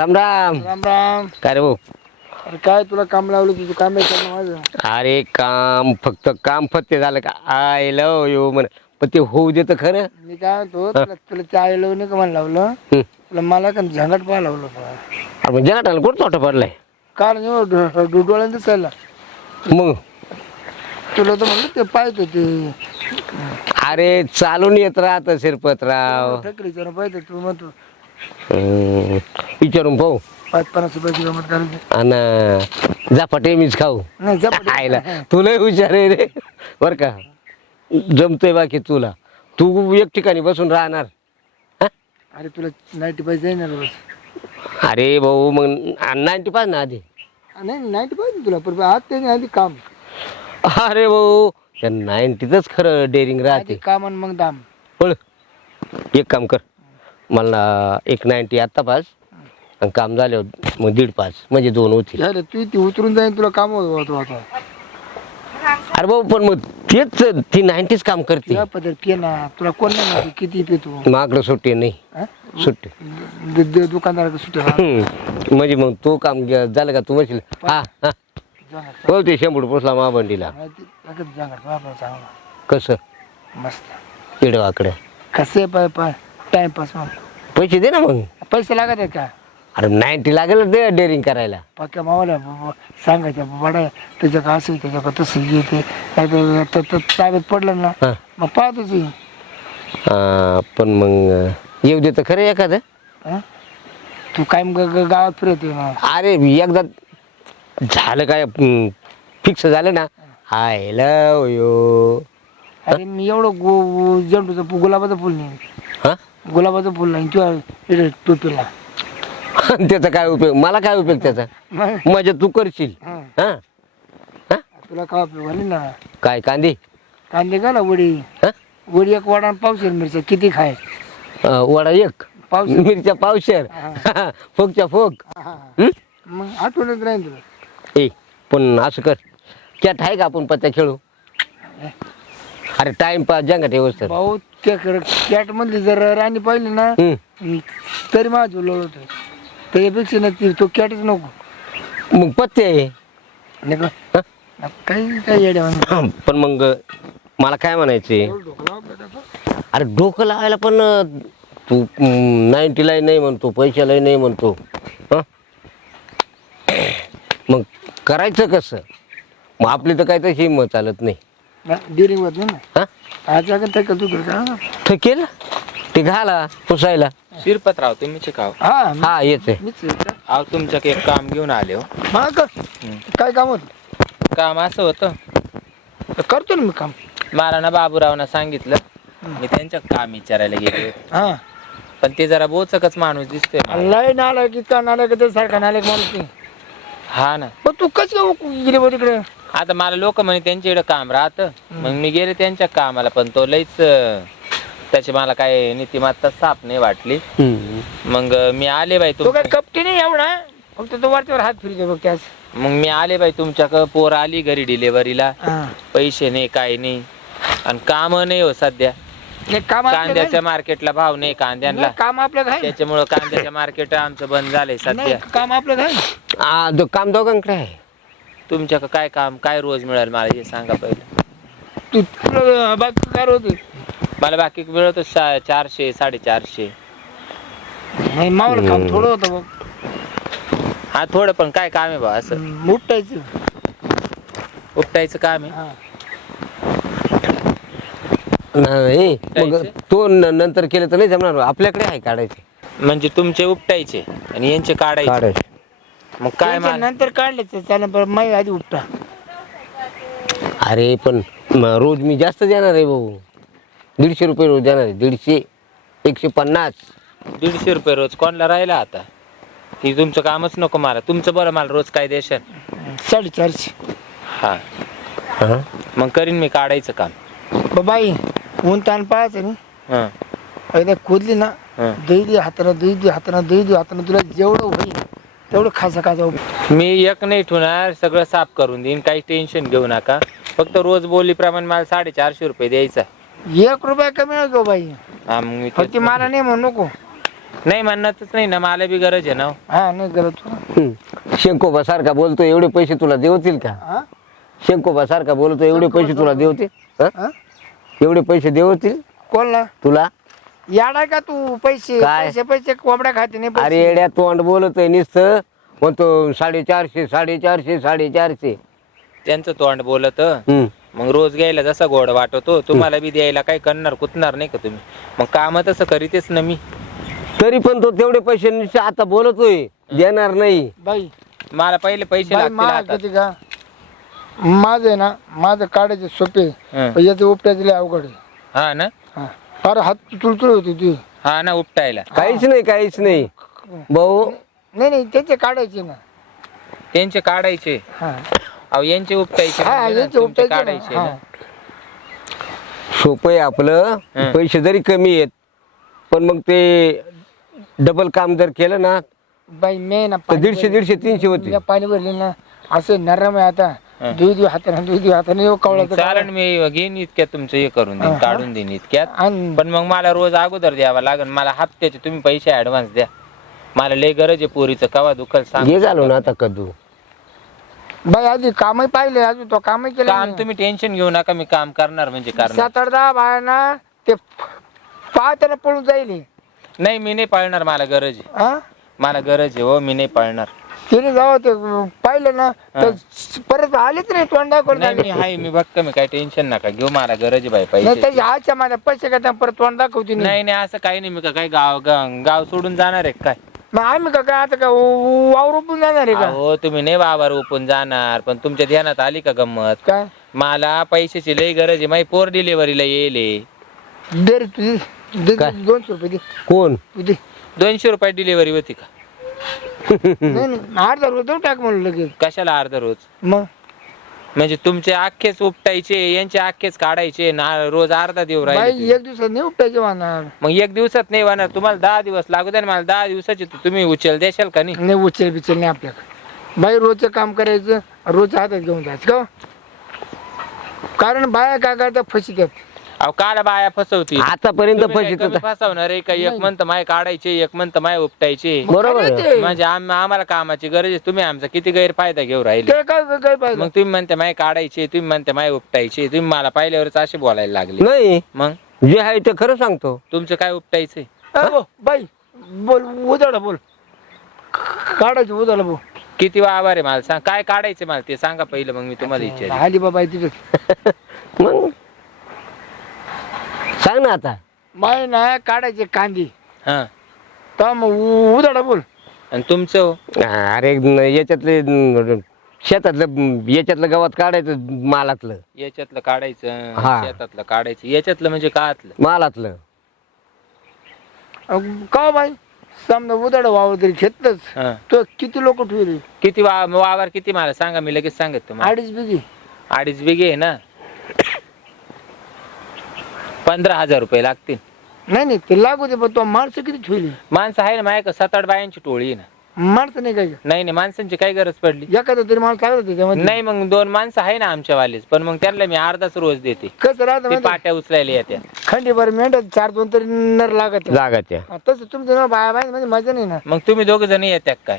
राम राम. राम राम. काय रे भाऊ? अरे काय तुला काम लावलं तुझं? काम आहे करणं माझं? अरे काम फक्त काम फत्ते झालं का? आय लव यू म्हण. पण ते होऊ देत खरं. मी काय म्हणतो तुला तुला चाय लावून नाही का मला लावलं. हं. तुला मला का झंगाट पाहा लावलं बा. अरे मग जगाटाला कुठं तोटा पडलाय? कारण डोळ्यानं दिसायला. मग? तुला तर म्हणलं ते पाहतो ते. अरे चालून येत राहत शिरपतराव. ठकरीचं पाहतो तू म्हणतो. हम्म, विचारून पाहू. पाच पन्नास रुपयाची गमत करायची आणि जापाटे मीच खाऊ. नाही आयला तुला हुशार आहे रे. बर का? जमतोय बाकी तुला. तू एक ठिकाणी बसून राहणार. हा? अरे तुला नाईन्टी जाईन ना रोज अरे भाऊ मग नाईन्टी पाच ना आधी? नाही नाईन्टी पाहिजे तुला पण आज त्याने आधी काम. अरे भाऊ त्या नाईन्टीतच खरं डेअरिंग आधी राहते काम आणि मग दाम. एक काम कर. मला एक नाईन्टी आत्ता पास. आणि काम झाले मग दीड पास म्हणजे दोन होतील. अरे तू ती उतरून जाईन तुला काम होत अरे भाऊ पण मग तेच ती नाईन्टीच काम करते. तुला पदर पे ना तुला कोण नाही माहिती किती पितो माकडं सुट्टी नाही. हा? सुट्टी. दु- दु- दुकानदाराकडे सुट्टी हम्म. म्हणजे मग तो काम गे- झालं का तू म्हणशील हा हा. जाणार बोलते शंभर पोचला महाबंडीला लगेच जाणार चांगला कसं? मस्त. इडवाकडे कसे पाय पाय टाइमपास मग. पैसे दे ना मग. पैसे लागत आहेत का? अरे नाईन्टी लागेल दे डेअरिंग करायला. पक्या मावाला सांगायचं बडा त्याच्या का असं त्याच्या का तसं येते ताब्यात पडलं ना हा. मग पाहतोच. हा, पण मग येऊ दे तर खरं एखादं? तू काय मग ग- गावात फिरत ना. अरे एकदा झालं काय फिक्स झालं ना. I love you. अरे मी एवढं गो गो- झेंडूचं फुल गुलाबाचं फुल नाही हा? गुलाबाचं फुल नाही किंवा इकडे टोपीला. त्याचा काय उपयोग? मला काय उपयोग त्याचा? मग? मजा तू करशील. हा. हा? तुला का उपयोग? झाली ना. काय कांदे? कांदे का ना वडी. हा? वडी एक वडा पावशेर मिरच्या. किती खाय? अं, वडा एक. पावशेर. मिरच्या पावशेर. फोकच्या फोक हा. हं? मग आठवणच राहील तुला. ए पण असं कर. कॅट आहे का आपण पत्त्या खेळू? अरे टाइम पास जंगाट व्यवस्थित. भाऊ त्या कॅट मधली जर राणी पाहिली ना तरी माझं लोळ होतं. त्याच्यापेक्षा ना ती तो कॅटच नको. मग पत्ते आहे. का? हं? काही काही येड्या. पण मग मला काय म्हणायचे? अरे डोकं लावायला पण अं, तू नाईन्टीलाही नाही म्हणतो पैशालाही नाही म्हणतो. हं? मग करायचं कसं? मग आपली तर काय तशी हिंमत चालत नाही. ना, डिरिंग होत नाही ना. हा? आज अगं त्या ते घाला पुसायला. शिरपतराव तुम्हीच काव हा. मी- हा येते. मीच आहे का? अहो तुमच्या एक काम घेऊन आले हो. हा का? काय काम होत? काम असं होतं. करतो ना मी काम. मला ना बाबूरावना सांगितलं. मी त्यांच्या काम विचारायला गेले. हा. पण ते जरा बोचकच माणूस दिसतोय मला. लय नाला किती नाला किती सारखा नाला माणूस नाही हा ना. पण तू कसं काय गेले तिकडे आता मला लोक म्हणे त्यांच्या इकडे काम राहतं. मग मी गेले त्यांच्या कामाला पण तो लईच अं, त्याची मला काय नीतिमत्ता साफ नाही वाटली. मग मी आले बाई तो काय तुम कपटी नाही एवढा? फक्त तो वरच्यावर हात फिरतो बघ त्याच. मग मी आले बाई तुमच्याकडं पोर आली घरी डिलेव्हरीला हा. पैसे नाही काय नाही. आणि काम नाही हो सध्या. नाही, काम आपलं कांद्याच्या? मार्केटला भाव नाही कांद्यांना. नाही, काम आपलं काय त्याच्यामुळं कांद्याच्या मार्केट आमचं बंद झालंय नाही सध्या. काम आपलं काय आ, दो- काम दोघांकडे आहे. तुमच्या काय काम काय रोज मिळेल मला हे सांगा पहिलं. तू तुला बाकी काय होते मला बाकी मिळत चारशे साडेचारशे. नाही मावलं काम थोडं होतं बघ. हा थोडं पण काय काम आहे बा असं. उपटायचं. उपटायचं काम आहे. हा. नाही मग? तो न- नंतर केलं तर नाही जमणार. आपल्याकडे आहे काढायचे. म्हणजे तुमचे उपटायचे आणि यांचे काढायचे. काढायचे. मग काय माल नंतर काढले आधी उपटा. अरे पण म- रोज मी जास्त देणार आहे भाऊ. दीडशे रुपये रोज देणार आहे. दीडशे एकशे पन्नास. दीडशे रुपये रोज. कोणला राहिला आता? की तुमचं कामच नको मला. तुमचं बरं मला रोज काय देशाल साडेचारशे हा. हा? मग करीन मी काढायचं काम. ब- बाई ऊन ताण पाहायचं ना हा. एकदा खोदली ना हा. दही दे हाताना दही दे हाताना दही दे हाताना तुला जेवढं होईल तेवढं खासा खासा मी एक नाही ठेवणार सगळं साफ करून देईन. काही टेन्शन घेऊ नका. फक्त रोज बोलीप्रमाणे मला साडेचारशे रुपये द्यायचा. एक रुपया कमी नको बाई हा मग मी फक्त तेच- मला नाही म्हणू नको नाही म्हणतच नाही ना मला बी गरज आहे ना हो. हा नाही गरज तुला हम्म. शेंकोबा सारखा बोलतो एवढे पैसे तुला देवतील का हा शेंकोबा सारखा बोलतो एवढे पैसे तुला देवतील हं? हा? एवढे पैसे देवतील कोण ना तुला याडा का तू पैसे काय? पैसे पैसे कोंबड्या खाते नाही पैसे. अरे येड्या तोंड बोलतोय नुसतं म्हणतो साडेचारशे साडेचारशे साडेचारशे त्यांचं तोंड बोलत हम्म. मग रोज घ्यायला जसा गोड वाटतो तुम्हाला बी द्यायला काही करणार कुतणार नाही का तुम्ही? मग काम तसं करीतेच ना मी. तरी पण तो तेवढे पैसे आता बोलतोय देणार नाही. बाई मला पहिले पैसे बाई लागतील मा हातात. किती का? माझं आहे ना माझं काढायचे सोपे हं. पण याचे उपट्याचे लय अवघड आहे. हा ना? हा. फार हात तुळतुळ होती ती. हा ना उपटायला. काहीच नाही काहीच नाही. भाऊ. नाही नाही त्याचे काढायचे ना. त्यांचे काढायचे. हा. अहो यांचे उपटायचे हा म्हणजे ना, याचे तुमचे उपटायचे काढायचे. ना. हा. सोपं आहे आपलं हं. पैसे जरी कमी आहेत पण मग ते डबल काम जर केलं ना बाई मे ना तर पाणी दीडशे भरले. दीडशे तीनशे होते मी पाणी भरले ना असे नरम आहे आता दिव हाताने दुई दिव हाताने येऊ कवळा मी घेईन इतक्यात तुमचं हे करून देईन. काढून देईन इतक्यात आणि पण मग मला रोज अगोदर द्यावा लागेल मला हप्त्याचे तुम्ही पैसे ऍडव्हान्स द्या मला लय गरज आहे पोरीचं कवा दुखल सांग हे झालो ना आता कदू बाई आधी कामही पाहिले अजून तो कामही केलं काम नाही. तुम्ही टेन्शन घेऊ नका मी काम करणार म्हणजे करणार. सात आठ दहा बायांना ते पाहताना पळून जाईल हे. नाही मी नाही पाळणार मला गरज आहे. हा? मला गरज आहे हो मी नाही पाळणार. तिने जावं ते पाहिलं ना तर परत आलेच नाही तोंडा करून नाही मी आले. आहे मी बघतो मी काही टेन्शन नका घेऊ मला गरज आहे बाई नाही पैसे त्याच्या हातच्या माझ्या पैसे का परत तोंड दाखवते नाही नाही असं काही नाही मी का काय गाव गाव गाव सोडून जाणार आहे काय? मग आम्ही का काय आता का वावर पण जाणार आहे का? हो तुम्ही नाही वावर ओपून जाणार पण तुमच्या ध्यानात आली का गंमत? काय मला पैशाची लई गरज आहे माझी पोर डिलिव्हरीला येईल. दे रे तुझी दे काय? दे, दोनशे रुपये दे. कोण? तू दे दोनशे रुपये डिलिव्हरी होती का? नाही नाही अर्धा रुपये देऊ टाक म्हणलं लगेच. कशाला अर्धा रोज? मग? म्हणजे तुमचे अख्खेच उपटायचे यांचे अख्खेच काढायचे ना रोज अर्धा देऊ बाई राहिले एक दिवसात नाही उपटायचे वाहणार मग एक दिवसात नाही होणार तुम्हाला दहा दिवस लागू द्या ना मला दहा दिवसाची तुम्ही उचल देशाल का नाही? नाही उचल बिचल नाही आपल्याकडे. बाई रोजचं काम करायचं रोज हातात घेऊन जायचं का कारण बाया काय करतात? फसितात अहो काल बाया फसवती. आतापर्यंत तुम्ही काय कमी फसवणार आहे का? एक म्हणतं माय काढायचे एक म्हणतं माय उपटायचे. बरोबर. आहे. म्हणजे आम- आम्हाला कामाची गरज आहे. तुम्ही आमचा किती गैरफायदा घेऊ राहिले? काय काय काय पाहिजे मग तुम्ही म्हणते माय काढायचे तुम्ही म्हणते माय उपटायचे. तुम्ही मला पाहिल्यावरच असे बोलायला लागले. नाही. मग? जे आहे ते खरं सांगतो. तुमचं काय उपटायचंय? बाई बोल उदाड बोल. काढायचं उदाड बोल. किती आभार आहे मला सांग. काय काढायचं मला ते सांगा पहिलं मग मी तुम्हाला विचार आली बाबा तिथे मग? सांग ना आता. बाई ना काढायचे कांदे. हा. तर मग उदाड बोल. आणि तुमचं? हो? अरे न- याच्यातले न- शेतातलं याच्यातलं गवत काढायचं मालातलं. याच्यातलं काढायचं हा. शेतातलं काढायचं. याच्यातलं म्हणजे कातलं. मालातलं. अ, का हो बाई? समजा उदाड वावर तरी घेतलंच हा. तो किती लोक ठेवले? किती वा वावर किती मला सांगा मी लगेच सांगत तुम्हाला. अडीच बिघे. अडीच बिघे आहे ना? पंधरा हजार रुपये लागतील नाही नाही ते लागू दे पण तो माणसं किती ठेवली माणसं आहे ना माझ्या सात आठ बायांची टोळी आहे ना माणसं नाही काय नाही नाही माणसांची काय गरज पडली एखादा तरी माणूस लागत नाही मग दोन माणसं आहे ना आमच्या वालीच पण मग त्यांना मी अर्धाच रोज देते कसं राहतं ते माहिती आहे? पाट्या उचलायला येत्या खंडी बरं मेंढ्यात चार दोन तरी नर लागत आहे. हा, तसं तुमचं नाव बाया बाय म्हणजे मजा नाही ना मग तुम्ही दोघ जण येत्या काय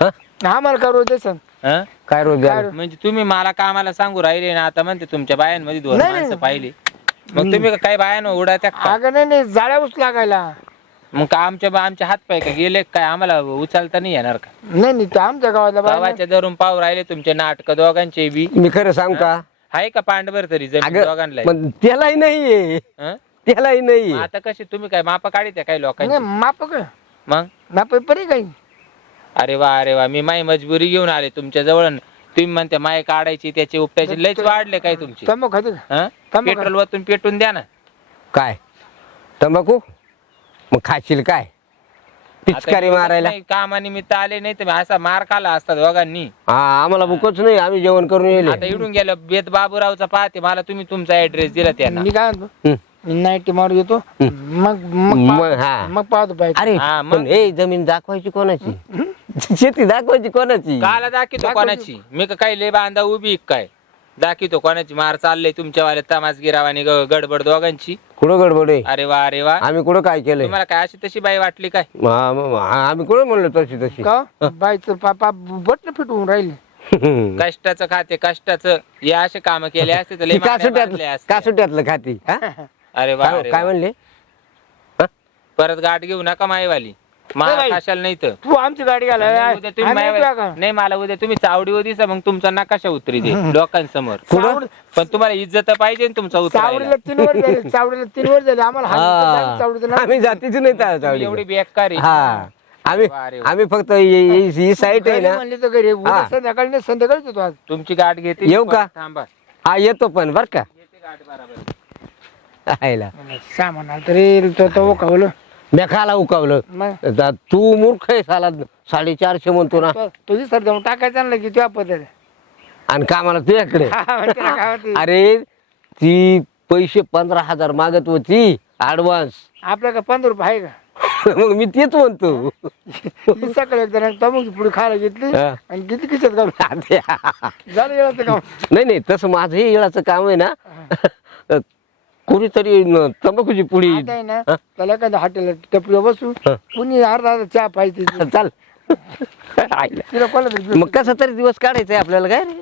हा आम्हाला का रोज देसन हा? काय रोज? म्हणजे तुम्ही मला कामाला सांगू राहिले ना आता म्हणते तुमच्या बायांमध्ये दोन नाही, माणसं नाही. पाहिली मग तुम्ही का काय बायानं उडात्या का? अगं नाही नाही जाळ्या उच लागायला. मग का आमच्या आमच्या हात पाय का गेले काय? आम्हाला उचलता नाही येणार का? नाही नाही ते आमच्या गावातला बाया गावाच्या धरून पाव राहिले तुमचे नाटक दोघांचे बी. मी खरं सांग का? आहे का पांडवर तरी जमीन अगं दोघांना पण त्यालाही नाहीये. हं? त्यालाही नाही मग आता कशी तुम्ही काय मापा काढित्या काही नाही लोकांची? माप का? मग? माप परी काही. अरे वा अरे वा मी माई मजबुरी घेऊन आले तुमच्या जवळ. तुम्ही म्हणते माय काढायची त्याची उपटायची लयच वाढले काय तुमची. तंबाखू खाते का? हं? तंबाखू. पेट्रोल वतून पेटून द्या ना. काय? तंबाखू? मग खाशील काय? पिचकारी मारायला. नाही, कामानिमित्त आले नाही तर असा मार खाला असता दोघांनी. हा आम्हाला बुकच नाही आम्ही जेवण करून येले आता इडून गेलं बेत बाबूरावचा पाहते मला तुम्ही तुमचा ऍड्रेस दिला त्यांना. मी काय म्हणतो? हं. मी नाईट मारून येतो मग मग मग हा. मग पाहतो बाईक. अरे हा, मग? पण ए जमीन दाखवायची कोणाची? शेती दाखवायची कोणाची? काला दाखवतो कोणाची? मी का काही लय बांधा उभी काय? दाखवतो कोणाची? मार चाललंय तुमच्यावाले तमास गिरावानी गडबड दोघांची. कुठं गडबड आहे? अरे वा अरे वा. आम्ही कुठं काय केलंय? तुम्हाला काय अशी तशी बाई वाटली काय? हा, मग आम्ही कुठं म्हणलो तशी तशी? का? बायचं पापा बटन फिटवून राहिले. कष्टाचं खाते कष्टाचं. या असे काम केले असते तर लय ती माऱ्या मारल्या कासुट्यात असत्या. कासुट्यातलं खाती हा? अरे वा काय अरे काय वा. म्हणले? परत गाठ घेऊ नका माईवाली. मला. कशाला नाही तर तू आमची गाडी घाला. नाही, उद्या तुम्ही आम्ही येतोय माईवाली- का? नाही मला उद्या तुम्ही चावडी दिसा मग तुमचा नकाशा उतरी दे लोकांसमोर. चावड- पण तुम्हाला इज्जत पाहिजे ना तुमचा चावडीला उतरायला. तीन वर झाले चावडीला तीन वर झाले आम्हाला हात चावडीचं हा. आम्ही जातीच नाही त्या चावडी एवढी बेकार आहे. हा. आम्ही अरे वा. आम्ही फक्त ही- ही ही साईट आहे ना. म्हणले तर घरी. उद्या हा. संध्याकाळी नाही संध्याकाळीच येतो आज. तुमची गाठ घेते. येऊ का? पण थांबा. हा येतो पण बर का. घेते गाठ बरोबर. आयला. सामान आलं तरी तो तो खावलं मी खाला उकावलं. मग? आता तू मूर्ख आहे साला साडेचारशे म्हणतो ना. तो- तुझी सर जाऊन टाकायचं ना की तुझ्या पद्धती आणि कामाला तुझ्याकडे? अरे ती पैसे पंधरा हजार मागत होती ऍडव्हान्स आपल्याकडे पंधरा रुपये आहे का? मग मी तेच म्हणतो. ही सकाळी एकदा पुढे खायला घेतली हा. आणि किती किचत घालून नाही झालं गेलं काम. नाही तसं माझं येळाचं काम आहे ना कोणीतरी न- तंबाखूची पुडी. आता आहे ना? त्याला एखाद्या हॉटेल टपरीवर बसू. हा. कुणी अर्धा अर्धा चहा पाहिजे. चाल. आयला. तिला कोणाला तरी मग कसा तरी दिवस काढायचा आपल्याला काय रे?